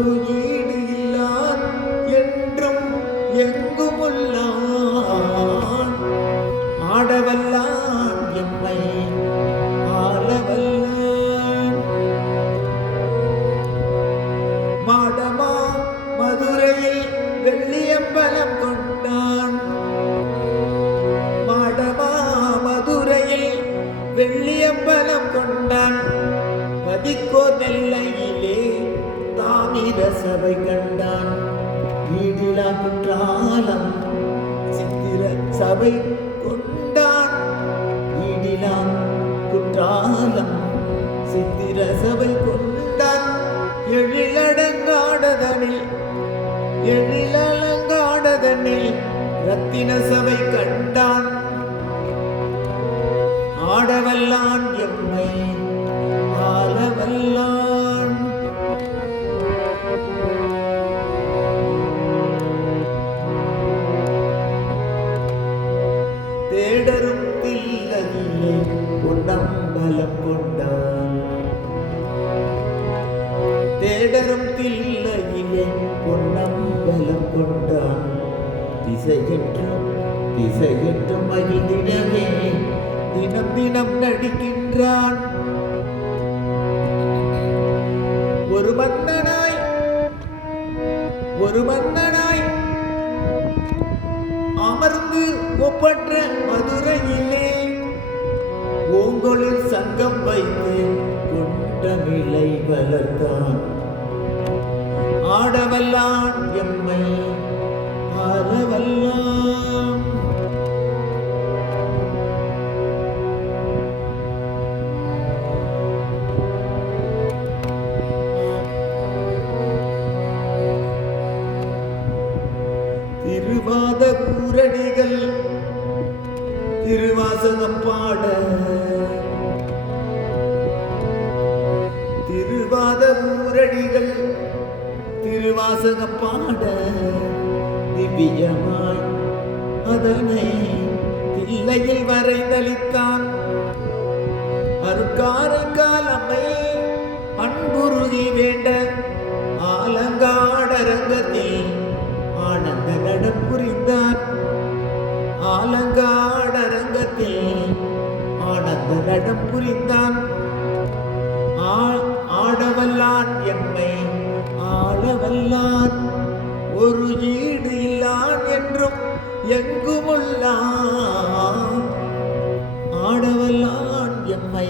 ஒரு ஈடு இல்லான் என்றும் எங்குமுள்ளான் ஆடவல்லான் எம்மை ஆளவல்லான். மாடமா மதுரையில் வெள்ளியம்பலம் கொண்டான். மாடமா மதுரையில் வெள்ளியம்பலம் கொண்டான். பதிக்கோர் நெல்லையிலே தாமிர சபை கண்டான். ஈடிலா குற்றாலம் சித்திர சபை கொண்டான். ஈடிலா குற்றாலம் சித்திர சபை கொண்டான். எழிலங்காடதனில் ரத்தின சபை கண்டான். ஆடவல்லான் எம்மை ஆளவல்லான். தேடரும் தில்லையிலே பொன்னம்பலம் கொண்டான். தேடரும் தில்லையிலே பொன்னம்பலம் கொண்டான். திசையற்ற மகிழ்ந்திடவே தினம் தினம் நடிக்கின்றான். ஒரு மன்னனாய் அமர்ந்து ஒப்பற்ற மதுரையிலே ஓங்கொழில் சங்கம் வைத்து கொண்டமிழை வளர்த்தான். ஆடவல்லான் எம்மை ஆளவல்லான். திருவாத பூரடிகள் திருவாசகம் பாட. திருவாத பூரடிகள் திருவாசகம் பாட. திவ்யமாய் அதனை தில்லையில் வரைந்தளித்தான். அருக்காரங்காலம்மை அன்புருகி வேண்ட ஆலங்காடரங்கத்தில் ஆனந்த நடம் புரிந்தான். ஆலங்காடரங்கத்தில் ஆனந்த நடம் புரிந்தான். ஆடவல்லான் எம்மை ஆளவல்லான். ஒரு ஈடு இல்லான் என்றும் எங்குமுள்ளான். ஆடவல்லான் எம்மை